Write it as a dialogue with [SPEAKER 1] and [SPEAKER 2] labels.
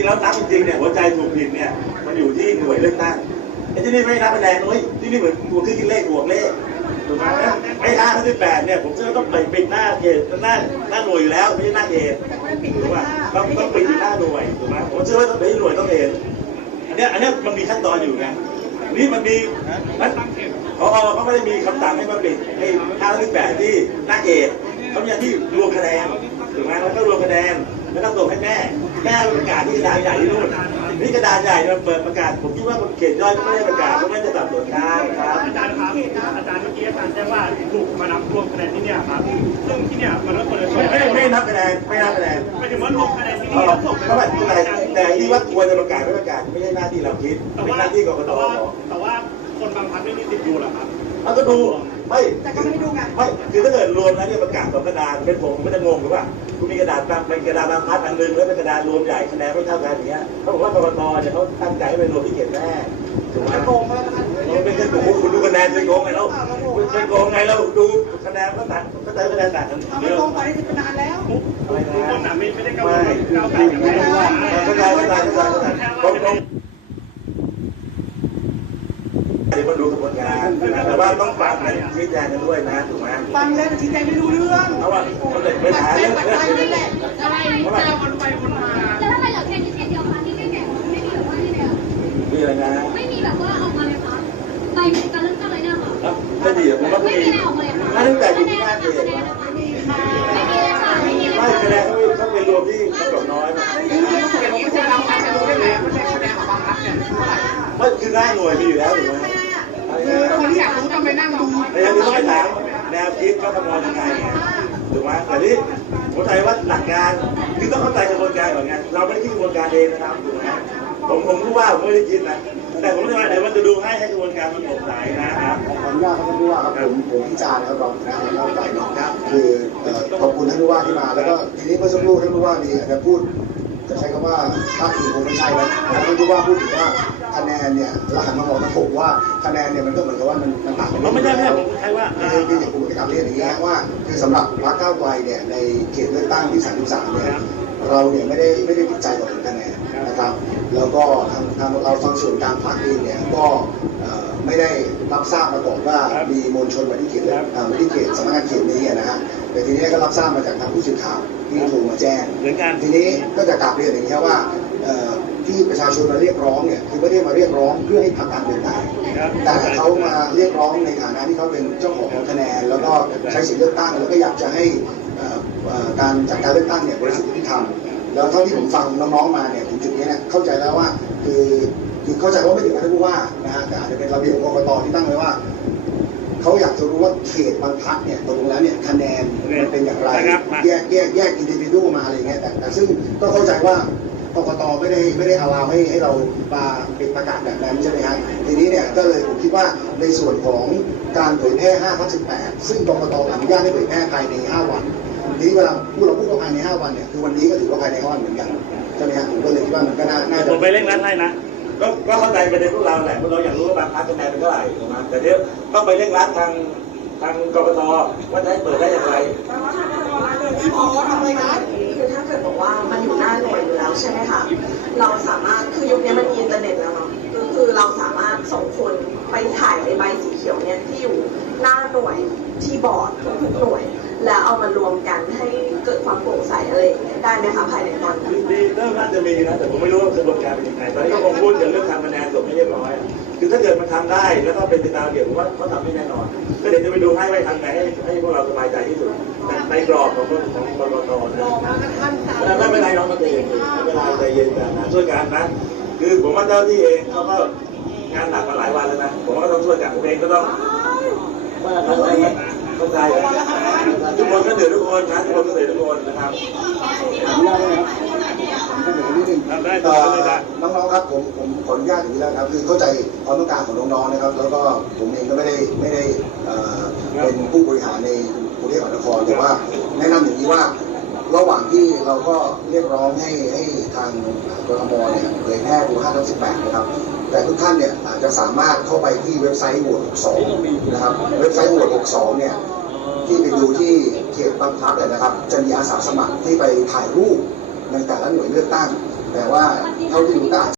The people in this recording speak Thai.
[SPEAKER 1] แล้วนับจริงๆเนี่ยหัวใจถูกผิดเนี่ยมันอยู่ที่หน่วยเลือกตั้งไอ้ที่นี่ไม่นับคะแนนน้อยที่นี่เหมือนตัวที่กินเลขบวกเลขถูกไหมไอ้5/8เนี่ยผมเชื่อต้องปิดหน้าเขตหน้าหน่วยอยู่แล้วไม่ใช่หน้าเขตถูกป่ะต้องปิดหน้าหน่วยถูกไหมผมเชื่อว่าต้องปิดหน่วยต้องเห็นอันนี้มันมีขั้นตอนอยู่ไงนี่มันมีเขาไม่ได้มีคำสั่งให้มาปิดไอ้5/8ที่หน้าเขตเขามีที่รวมคะแนนถูกไหมแล้วก็รวมคะแนนแล้วก็ส่งให้แม่ประกาศที่กระดานใหญ่ที่นู่นนี่กระดานใหญ่มันเปิดประกาศผมคิดว่ามันเขตย่อยก็ไม่ได้ประกาศก็ไม่ได้สับสนครับ
[SPEAKER 2] อาจารย์ครับอาจารย์เมื่อกี้อาจารย์แจ้งว่าถูกมานับรวมคะแนนที่เนี่ยครับซึ่งที่เนี่ยมันก็คนละส่วน
[SPEAKER 1] ไม่นับคะแนนไม่นับคะแนน
[SPEAKER 2] หมายถึงว่ารวมคะแนนที่นี่แล้วส่งไป
[SPEAKER 1] แต่ที่ว่าควรจะประกาศไม่ประกาศไม่ใช่หน้าที่เราคิดเป็นหน้าที่กกต.
[SPEAKER 2] แต่ว่าคนบางพรรคไม่มีสิทธิ์ดูหรอครับ
[SPEAKER 1] มันก็ดูไม่
[SPEAKER 3] แต่ก็ไม่ได้ดูไง
[SPEAKER 1] ไม่คือถ้าเกิดรวมแล้วเนี่ยประกาศสองกระดานเป็นผมก็จะงงหรือเปล่าคุณมีกระดาษเป็นกระดาษบางพัดอันนึงแล้วเป็นกระดาษรวมใหญ่คะแนนไม่เท่ากันอย่างเงี้ยเขาบอกว่ากกต.เนี่ยเขาตั้งใจให้เป็นรวมที่เขตแรกถูกไหม
[SPEAKER 3] โกงแล้วนะคะ
[SPEAKER 1] ไม่ใช่คุณดูคะแนนเป็นโกงไงแล้วเป็นโกงไงเราดูคะแนนก็ตัดก็ได้คะแนนต่างกัน
[SPEAKER 3] เยอะโกงไปที่นานแล้ว
[SPEAKER 1] อะไรนะ
[SPEAKER 2] คนน่ะไม่ได้ก้าวไกลกัน
[SPEAKER 1] ไม่ได้ผมมาดูกระบวนการแต่ว่าต้องฟังกันชี้แจงกันด้วยนะถูกไหม
[SPEAKER 3] ฟังแล้วแต่ชี้แจงไม่รู้เรื่อง
[SPEAKER 1] เพราะว่าเขาเลยไม่หาเรื่อง
[SPEAKER 3] นั่นแหละ
[SPEAKER 2] ใช่เจ้าคนไปคนมา
[SPEAKER 4] แล้วทำไมเหลือแค่นี้เดียวคะที่ไม่แก่ไม่มีแบบว่านี่เลย
[SPEAKER 1] มีอะไรนะ
[SPEAKER 4] ไม่มีแบบว่าออกมาเลยคะไปการเลือกตั้งอะไรเนี่ยค่ะ
[SPEAKER 1] ก็ดีผมว่า
[SPEAKER 4] ไม่มีอะไรออกมาเลยค่ะ
[SPEAKER 1] ถ้าตั้งแต่อยู่ที่หน้าเขต
[SPEAKER 4] ไม่มีเลยค่ะไม่มีเลย
[SPEAKER 1] ไม่คะแนนเขาเป็นรวมที่กำหนดน้อยมากไม่คือหน้าหน่วยมีอยู่แล้วถูกไหม
[SPEAKER 3] คนที่อยากรู้ต้องไปนั่งดู
[SPEAKER 1] แต่ยังต้องไปถามแนวคิดเขาคำนวณยังไงถูกไหมแต่นี่ผมใจว่าหลักการคือต้องเข้าใจกระบวนการก่อนไงเราไม่ได้คิดกระบวนการเองนะครับถูกไหมผมรู้ว่าผมไม่ได้คิดนะแต่ผมไม่ได้ว่าเดี๋ยวมันจะดูให้กระบวนการมันโปร่งใสนะครับ
[SPEAKER 5] ขออนุญาตท่านผู้ว่าครับผมพิจารณ์นะครับรองประธานเล่าใจเนาะคือขอบคุณท่านผู้ว่าที่มาแล้วก็ทีนี้เมื่อสักครู่ท่านผู้ว่ามีอาจจะพูดจะใช้คำว่าภาคอื่นคงไม่ใช่แล้วท่านผู้ว่าพูดถึงว่าคะแนนเนี่ยเราหันมาบอกนะผมว่าคะแนนเนี่ยมันก็เหมือนกับว่ามันต่างกัน
[SPEAKER 1] ไม่ใช่ผมใช่ว่า
[SPEAKER 5] คือผมจะกลับเรียนอย่างนี้ว่าคือสำหรับพรรคก้าวไกลเนี่ยในเขตเลือกตั้งที่33เนี่ยเราเนี่ยไม่ได้ติดใจกับผลคะแนนนะครับแล้วก็ทางเราทางส่วนกลางพรรคเองเนี่ยก็ไม่ได้รับทราบมาก่อนว่ามีมวลชนมาที่เขตมาที่เขตสำนักงานเขตนี้นะฮะแต่ทีนี้ก็รับทราบมาจากทางผู้สื่อข่าวที่โทรมาแจ้งทีนี้ก็จะกลับเรียนอย่างนี้ว่าที่ประชาชนมาเรียกร้องเนี่ยคือไม่ได้มาเรียกร้องเพื่อให้พรรคการเมืองใดแต่เขามาเรียกร้องในฐานะที่เขาเป็นเจ้าของคะแนนแล้วก็ใช้สิทธิเลือกตั้งแล้วก็อยากจะให้การจัดการเลือกตั้งเนี่ยบริสุทธิ์ยุติธรรมแล้วเท่าที่ผมฟังน้องๆมาเนี่ยถึงจุดนี้เนี่ยเข้าใจแล้วว่าคือเข้าใจว่าไม่ถึงกับท่านผู้ว่านะฮะแต่อาจจะเป็นระเบียบกกตที่ตั้งไว้ว่าเขาอยากจะรู้ว่าเขตบางพรรคเนี่ยตรงแล้วเนี่ยคะแนนมันเป็นอย่างไรแยกอินดิวิวมาอะไรเงี้ยแต่ซึ่งก็เข้าใจว่ากกตไม่ได้อลาวให้เรามาเป็นประกาศแบบนั้นใช่ไหมฮะทีนี้เนี่ยก็เลยผมคิดว่าในส่วนของการเผยแพร่5/18ซึ่งกกตอนุญาตให้เผยแพร่ภายใน5 วันทีนี้เวลาเราพูดว่าภายใน5 วันเนี่ยคือวันนี้ก็ถือว่าภายใน5 วันเหมือนกันใช่ไหมฮะผมก็เลยคิดว่ามันก็น่าจะ
[SPEAKER 1] ผมไปเร่งรัดให้นะก็เข้าใจประเด็นพวกเราแหละพวกเราอยากรู้ว่าบางพรรคคะแนนเป็นเท่าไหร่ถูกไหมแต่เดี๋ยวต้องไปเร่งรัดทางกกต.ว่าจะให้เปิดได้อย่างไร
[SPEAKER 3] ที่พอทำเลยนะ
[SPEAKER 6] คือถ้าเกิดบอกว่ามันอยู่หน้าหน่วยอยู่แล้วใช่ไหมคะเราสามารถคือยุคนี้มันมีอินเทอร์เน็ตแล้วเนาะคือเราสามารถส่งคนไปถ่ายในใบสีเขียวเนี่ยที่อยู่หน้าหน่วยที่บอร์ดทุกหน่วยแล้วเอามารวมกันให้เกิดความโปร่งใสอะไรอย่างเงี้ยได้ไหมคะภายในตอนนี้
[SPEAKER 1] เริ่มน่าจะมีนะแต่ผมไม่รู้ว่ากระบวนการเป็นยังไงตอนนี้ก็คงพูดกันเรื่องทำคะแนนส่งไม่เรียบร้อยคือถ้าเกิดมันทำได้แล้วก็เป็นไปตามเกี่ยวกับว่าเขาทำได้แน่นอนก็เดี๋ยวจะไปดูให้ทำไงให้พวกเราสบายใจที่สุดในกรอบของกกต.นะไม่เป็นไรน้องมาใจเย็นไม่เป็นไรใจเย็นกันนะช่วยกันนะคือผมว่าเจ้าที่เองเขาก็งานหนักมาหลายวันแล้วนะผมว่าก็ต้องช่วยกันผมเองก็ต้องเข้าใจทุกคนก็เดือดทุกคนนะทุกคนก็เดือดทุกคนนะครับ
[SPEAKER 5] น้องๆครับผมขออนุญาตอย่างนี้แล้วครับคือเข้าใจความต้องการของน้องๆนะครับแล้วก็ผมเองก็ไม่ได้เป็นผู้บริหารในกรุงเทพมหานครแต่ว่าแนะนำอย่างนี้ว่าระหว่างที่เราก็เรียกร้องให้ทางกทมเนี่ยเผยแพร่ดู5/18นะครับแต่ทุกท่านเนี่ยอาจจะสามารถเข้าไปที่เว็บไซต์โหวต62นะครับเว็บไซต์โหวต62เนี่ยที่ไปดูที่เขตบางพลัดนะครับจะมีอาสาสมัครที่ไปถ่ายรูปในแต่ละหน่วยเลือกตั้งแต่ว่าเท่าที่ดูก็